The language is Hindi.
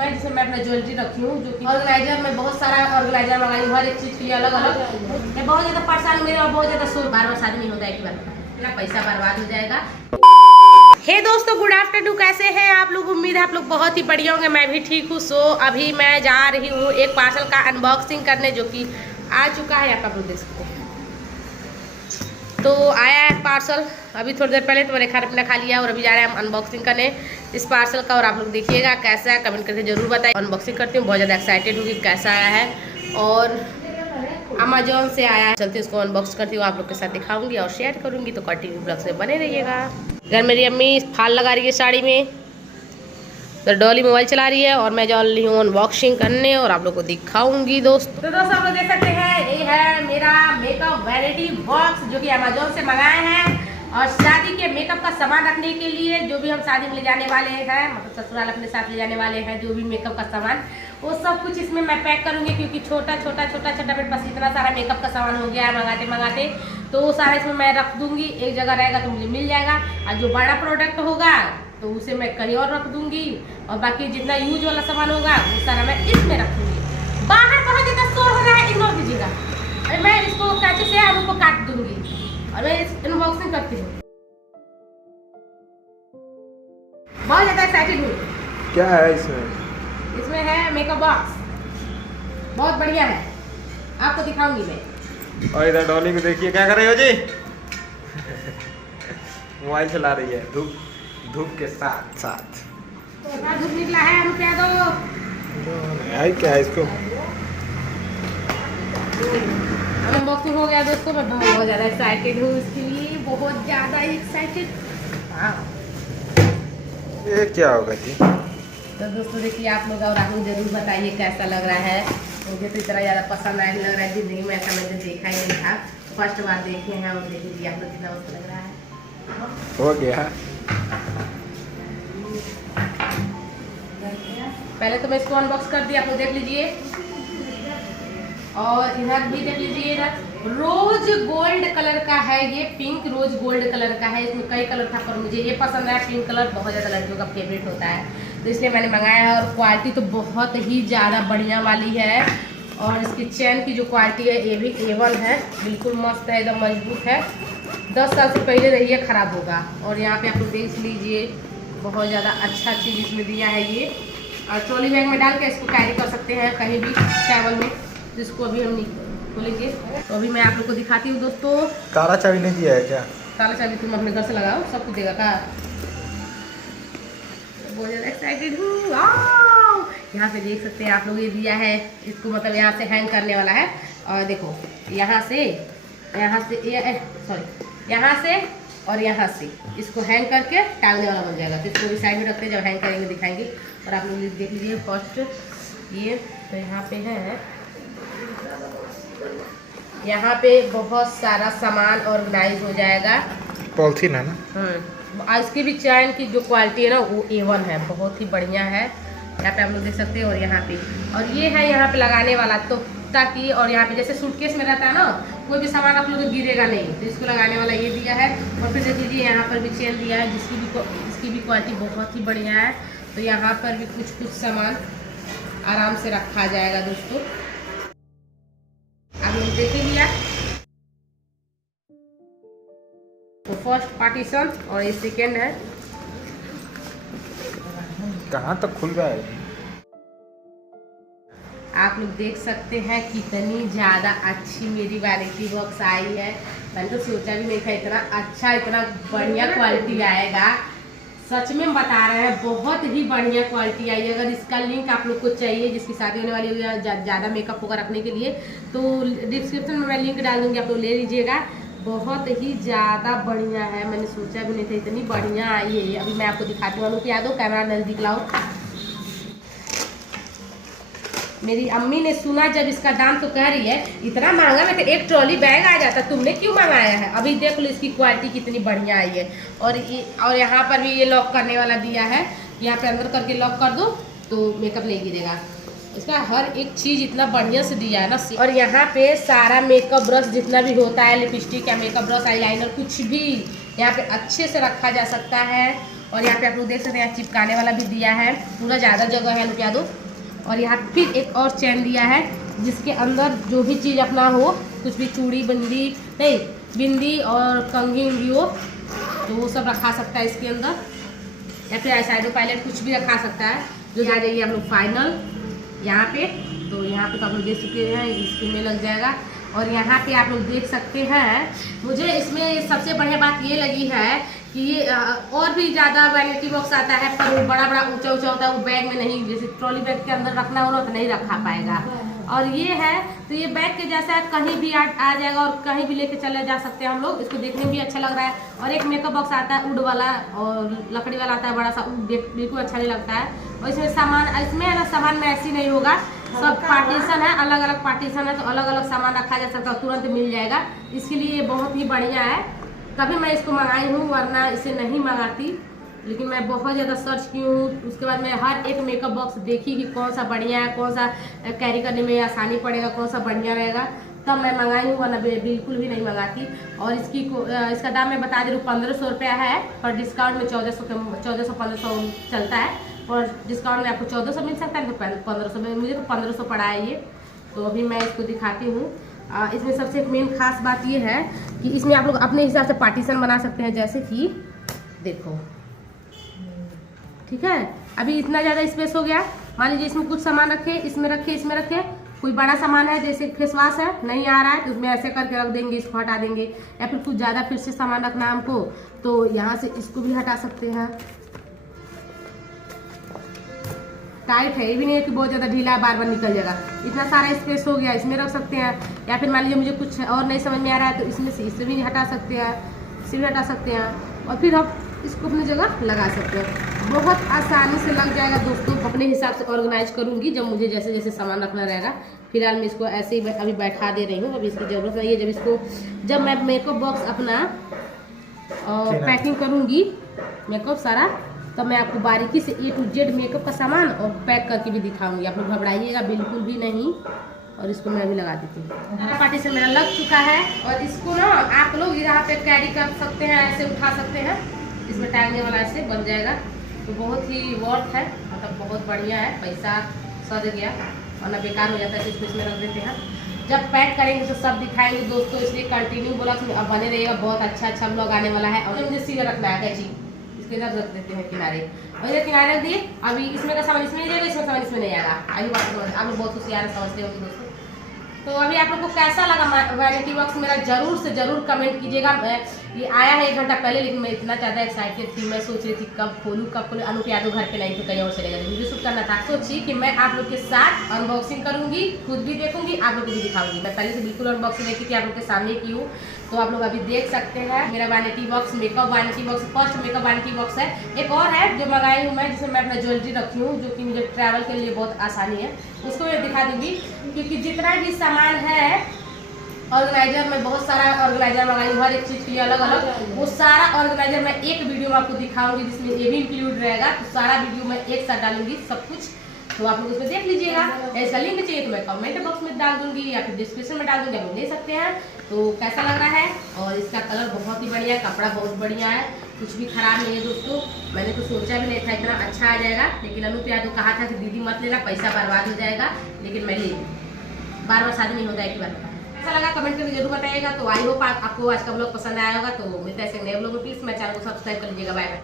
मैं, जिसमें मैं अपना ज्वेलरी रखी हूँ, जो कि ऑर्गेनाइजर में बहुत सारा ऑर्गेनाइजर मंगाई हूँ, हर एक चीज़ के लिए अलग अलग। मैं बहुत ज़्यादा परेशान हूँ, मेरे और बहुत ज़्यादा शोर, बार बार शादी नहीं होता है कि बार इतना पैसा बर्बाद हो जाएगा। हे दोस्तों, गुड आफ्टरनून, कैसे हैं आप लोग? उम्मीद है आप लोग बहुत ही बढ़िया होंगे। मैं भी ठीक हूँ। सो अभी मैं जा रही हूँ एक पार्सल का अनबॉक्सिंग करने, जो कि आ चुका है, आप लोग देख सकते हैं। तो आया है पार्सल अभी थोड़ी देर पहले, तो मैंने खाना पीना खा लिया और अभी जा रहे हैं हम अनबॉक्सिंग करने इस पार्सल का। और आप लोग देखिएगा कैसा है, कमेंट करके जरूर बताइए। अनबॉक्सिंग करती हूँ, बहुत ज़्यादा एक्साइटेड हूँ कि कैसा आया है। और अमेजोन से आया है, चलते इसको अनबॉक्स करती हूँ, आप लोग के साथ दिखाऊंगी और शेयर करूँगी। तो कंटिन्यू ब्लॉग से बने रहिएगा। इधर मेरी अम्मी फाल लगा रही है साड़ी में, तो डॉली मोबाइल चला रही है और मैं जा रही हूँ अनबॉक्सिंग करने और आप लोग को दिखाऊंगी दोस्तों। तो दोस्तों आप लोग देख सकते हैं, ये है मेरा मेकअप वैनिटी बॉक्स, जो कि अमेजोन से मंगाए हैं। और शादी के मेकअप का सामान रखने के लिए, जो भी हम शादी में ले जाने वाले हैं, मतलब ससुराल अपने साथ ले जाने वाले हैं, जो भी मेकअप का सामान, वो सब कुछ इसमें मैं पैक करूंगी। क्योंकि छोटा छोटा छोटा छोटा मेरे पास इतना सारा मेकअप का सामान हो गया है मंगाते मंगाते, तो वो सारा इसमें मैं रख दूंगी। एक जगह रहेगा तो मुझे मिल जाएगा, और जो बड़ा प्रोडक्ट होगा तो उसे मैं कहीं और रख दूंगी। और बाकी जितना यूज वाला सामान होगा वो सारा मैं इसमें रखूंगी। बाहर बहुत ज़्यादा शोर हो रहा है, इग्नोर कीजिएगा। अरे मैं इसको कैंची से आलू को काट दूंगी और मैं इस अनबॉक्सिंग करती हूँ। बहुत ज़्यादा एक्साइटेड हूँ। क्या है इसमें? इसमें है मेकअप बॉक्स, बहुत बढ़िया है, आपको दिखाऊंगी मैं। और इधर डॉली को देखिए, क्या कर रही हो जी? मोबाइल चला रही है धूप धूप के साथ साथ। धूप निकला है, रुपया दो। है क्या है इसको? अनबॉक्सिंग हो गया दोस्तों, मैं बहुत ज़्यादा एक्साइटेड हूँ इसके लिए, बहुत ज़्यादा एक्साइटेड। हाँ, ये क्या होगा जी? तो दोस्तों देखिए आप लोग, और आप लोग जरूर बताइए कैसा लग रहा है। मुझे तो इतना ज़्यादा पसंद आने लग रहा है, जिंदगी में ऐसा मैंने देखा ही नहीं था। फर्स्ट बार देखे हैं और देख लीजिए आप लोग कितना मस्त लग रहा है। हो गया। पहले तो मैं इसको अनबॉक्स कर दिया, आप लोग देख लीजिए। और इधर भी देख लीजिए, इधर रोज गोल्ड कलर का है, ये पिंक रोज गोल्ड कलर का है। इसमें कई कलर था पर मुझे ये पसंद है, पिंक कलर बहुत ज़्यादा लड़कियों का फेवरेट होता है, तो इसलिए मैंने मंगाया है। और क्वालिटी तो बहुत ही ज़्यादा बढ़िया वाली है। और इसकी चैन की जो क्वालिटी है ये भी A1 है, बिल्कुल मस्त है, एकदम मजबूत है। 10 साल से पहले नहीं ये ख़राब होगा। और यहाँ पे आप लोग देख लीजिए, बहुत ज़्यादा अच्छा चीज़ इसमें दिया है ये। और ट्रॉली बैग में डाल के इसको कैरी कर सकते हैं कहीं भी ट्रैवल में। जिसको अभी हम खोलेंगे, तो अभी मैं आप लोग को दिखाती हूँ दोस्तों। ताला चाबी नहीं दिया है क्या? ताला चाबी तुम अपने घर से लगाओ, सब कुछ देगा का। बहुत ज़्यादा एक्साइटेड हूँ। यहाँ पे देख सकते हैं आप लोग, ये दिया है इसको, मतलब यहाँ से हैंग करने वाला है। और देखो यहाँ से यहाँ से और यहाँ से इसको हैंग करके टांगने वाला बन जाएगा। तो इसको भी साइड में रखते हैं, जब हैंग करेंगे दिखाएंगे। और आप लोग देख लीजिए फर्स्ट ये, तो यहाँ पे है, यहाँ पे बहुत सारा सामान ऑर्गेनाइज हो जाएगा। पॉलिथीन है ना? इसकी भी चैन की जो क्वालिटी है ना वो A1 है, बहुत ही बढ़िया है। यहाँ पे आप लोग देख सकते हैं। और यहाँ पे, और ये है यहाँ पे लगाने वाला, तो ताकि, और यहाँ पे जैसे सूटकेस में रहता है ना, कोई भी सामान रख लो तो गिरेगा नहीं, तो इसको लगाने वाला ये दिया है। और फिर देख लीजिए यहाँ पर भी चेन दिया है, इसकी भी क्वालिटी बहुत ही बढ़िया है। तो यहाँ पर भी कुछ कुछ सामान आराम से रखा जाएगा दोस्तों। आप लोग देख लिया, तो फर्स्ट पार्टीशन और ये सेकेंड है। कहाँ तक खुल रहा है? आप लोग देख सकते हैं कितनी ज़्यादा अच्छी मेरी वैनिटी बॉक्स आई है। मैंने तो सोचा भी नहीं था इतना अच्छा, इतना बढ़िया क्वालिटी आएगा। सच में बता रहे हैं, बहुत ही बढ़िया क्वालिटी आई है। अगर इसका लिंक आप लोग को चाहिए, जिसकी शादी होने वाली हुई है, ज़्यादा मेकअप होगा रखने के लिए, तो डिस्क्रिप्शन में मैं लिंक डाल दूँगी, आप लोग ले लीजिएगा। बहुत ही ज़्यादा बढ़िया है, मैंने सोचा भी नहीं था इतनी बढ़िया आई है। अभी मैं आपको दिखाती हूँ, क्या दो कैमरा नज़दीक लाओ। मेरी अम्मी ने सुना जब इसका दाम, तो कह रही है इतना महंगा में तो एक ट्रॉली बैग आ जाता, तुमने क्यों मंगाया है? अभी देख लो इसकी क्वालिटी कितनी बढ़िया आई है। और यहाँ पर भी ये लॉक करने वाला दिया है, यहाँ पे अंदर करके लॉक कर दो तो मेकअप नहीं गिरेगा। इसका हर एक चीज़ इतना बढ़िया से दिया है ना। और यहाँ पे सारा मेकअप ब्रश जितना भी होता है, लिपस्टिक या मेकअप ब्रश, आईलाइनर, कुछ भी यहाँ पे अच्छे से रखा जा सकता है। और यहाँ पे आप लोग देख सकते हैं चिपकाने वाला भी दिया है, पूरा ज़्यादा जगह है लुटिया दो। और यहाँ फिर एक और चैन दिया है जिसके अंदर जो भी चीज़ अपना हो, कुछ भी चूड़ी बिंदी नहीं बिंदी और कंघी उंगी हो तो वो सब रखा सकता है इसके अंदर, या फिर आईशैडो पैलेट कुछ भी रखा सकता है। जो आ जाइए आप लोग फाइनल यहाँ पे, तो यहाँ पे तो आप लोग देख सकते हैं स्क्रीन में लग जाएगा। और यहाँ पे आप लोग देख सकते हैं, मुझे इसमें सबसे बढ़िया बात ये लगी है कि ये और भी ज़्यादा वैनिटी बॉक्स आता है पर वो बड़ा बड़ा ऊंचा ऊंचा होता है, वो बैग में नहीं, जैसे ट्रॉली बैग के अंदर रखना हो ना तो नहीं रखा पाएगा। और ये है तो ये बैग के जैसा कहीं भी आ जाएगा और कहीं भी लेके चले जा सकते हैं हम लोग। इसको देखने में भी अच्छा लग रहा है। और एक मेकअप बॉक्स आता है वुड वाला और लकड़ी वाला आता है बड़ा सा, बिल्कुल अच्छा नहीं लगता है। और इसमें सामान, इसमें है ना सामान में ऐसी नहीं होगा, सब पार्टीशन है, अलग अलग पार्टीशन है, तो अलग अलग सामान रखा जा सकता है, तुरंत मिल जाएगा। इसके लिए ये बहुत ही बढ़िया है। कभी मैं इसको मंगाई हूँ वरना इसे नहीं मंगाती, लेकिन मैं बहुत ज़्यादा सर्च की हूँ। उसके बाद मैं हर एक मेकअप बॉक्स देखी कि कौन सा बढ़िया है, कौन सा कैरी करने में आसानी पड़ेगा, कौन सा बढ़िया रहेगा, तब मैं मंगाई हूँ वरना बिल्कुल भी नहीं मंगाती। और इसका दाम मैं बता दे रही हूँ 1500 रुपया है, पर डिस्काउंट में 1400-1500 चलता है, और डिस्काउंट में आपको 1400 मिल सकता है, तो 1500 में, मुझे तो 1500 पड़ा है ये। तो अभी मैं इसको दिखाती हूँ। इसमें सबसे मेन खास बात ये है कि इसमें आप लोग अपने हिसाब से पार्टीशन बना सकते हैं, जैसे कि देखो, ठीक है। अभी इतना ज़्यादा स्पेस हो गया, मान लीजिए इसमें कुछ सामान रखे, इसमें रखे, इसमें रखे, कोई बड़ा सामान है जैसे फेस वॉश है नहीं आ रहा है तो उसमें ऐसे करके रख देंगे, इसको हटा देंगे। या फिर कुछ ज़्यादा फिर से सामान रखना है हमको तो यहाँ से इसको भी हटा सकते हैं। टाइट है, ये भी नहीं है कि बहुत ज़्यादा ढीला है बार बार निकल जाएगा। इतना सारा स्पेस हो गया, इसमें रख सकते हैं। या फिर मान लीजिए मुझे कुछ और नहीं समझ में आ रहा है तो इसमें से इसे भी हटा सकते हैं, इसे भी हटा सकते हैं, और फिर हम इसको अपनी जगह लगा सकते हैं। बहुत आसानी से लग जाएगा दोस्तों। अपने हिसाब से ऑर्गेनाइज करूँगी जब मुझे जैसे जैसे सामान रखना रहेगा। फिलहाल मैं इसको ऐसे ही अभी बैठा दे रही हूँ, अभी इसकी ज़रूरत नहीं है। जब मैं मेकअप बॉक्स अपना पैकिंग करूँगी मेकअप सारा, तब मैं आपको बारीकी से A to Z मेकअप का सामान और पैक करके भी दिखाऊंगी। आप लोग घबराइएगा बिल्कुल भी नहीं। और इसको मैं अभी लगा देती हूँ। पार्टीशन मेरा लग चुका है और इसको ना आप लोग यहाँ पे कैरी कर सकते हैं, ऐसे उठा सकते हैं, इसमें टांगने वाला ऐसे बन जाएगा। तो बहुत ही वर्थ है, मतलब बहुत बढ़िया है। पैसा सद गया वरना बेकार हो जाता है, इसको इसमें रख देते हैं। जब पैक करेंगे तो सब दिखाएंगे दोस्तों, इसलिए कंटिन्यू बोला कि अब बने रहिएगा, बहुत अच्छा ब्लॉग आने वाला है। और मुझे सीधे रखना है कैची, इसके इधर रख देते हैं किनारे, और इधर किनारे रख दिए। अभी इसमें का सामान इसमें नहीं जाएगा, इसमें सामान इसमें नहीं आएगा। अभी बात आप लोग बहुत होशियार समझते होंगे दोस्तों। तो अभी आप लोग को कैसा लगा वैनिटी बॉक्स मेरा जरूर से जरूर कमेंट कीजिएगा। ये आया है 1 घंटा पहले, लेकिन मैं इतना ज़्यादा एक्साइटेड थी, मैं सोच रही थी कब खोलूँ। अनूप यादव घर पे नहीं तो कहीं और चलेगा, वीडियो शूट करना था। सोची कि मैं आप लोग के साथ अनबॉक्सिंग करूँगी, खुद भी देखूंगी, आप लोग को भी दिखाऊंगी। मैं पहले से बिल्कुल अनबॉक्सिंग देखी थी, आप लोग के सामने की हूँ, तो आप लोग अभी देख सकते हैं। मेरा vanity box makeup vanity box first makeup vanity box है। एक और है जो मंगाई हूँ मैं, जिसमें मैं अपना ज्वेलरी रखी हूँ, जो कि मुझे ट्रैवल के लिए बहुत आसानी है, उसको मैं दिखा दूँगी। क्योंकि जितना भी सामान है ऑर्गेनाइजर में, बहुत सारा ऑर्गेनाइजर मंगाई हूँ, हर एक चीज़ के लिए अलग अलग, वो सारा ऑर्गेनाइजर मैं एक वीडियो में आपको दिखाऊंगी, जिसमें ये भी इंक्लूड रहेगा। तो सारा वीडियो मैं एक साथ डालूंगी सब कुछ, तो आप लोग उसमें देख लीजिएगा। इसका लिंक चाहिए तो मैं कमेंट बॉक्स में डाल दूंगी या फिर डिस्क्रिप्शन में डाल दूंगी, आप लोग ले सकते हैं। तो कैसा लग रहा है, और इसका कलर बहुत ही बढ़िया है, कपड़ा बहुत बढ़िया है, कुछ भी खराब नहीं है दोस्तों। मैंने तो सोचा भी नहीं था इतना अच्छा आ जाएगा, लेकिन अनूप यादव कहा था कि दीदी मत लेना, पैसा बर्बाद हो जाएगा, लेकिन मैं ले ली। बार बार शादी नहीं होता है कि बार ऐसा लगा कमेंट करके जरूर बताइएगा। तो आई होप आपको आज का ब्लॉग पसंद आया होगा। तो मिलते हैं ऐसे नए ब्लॉग में, प्लीज मेरे चैनल को सब्सक्राइब कर लीजिएगा। Bye bye.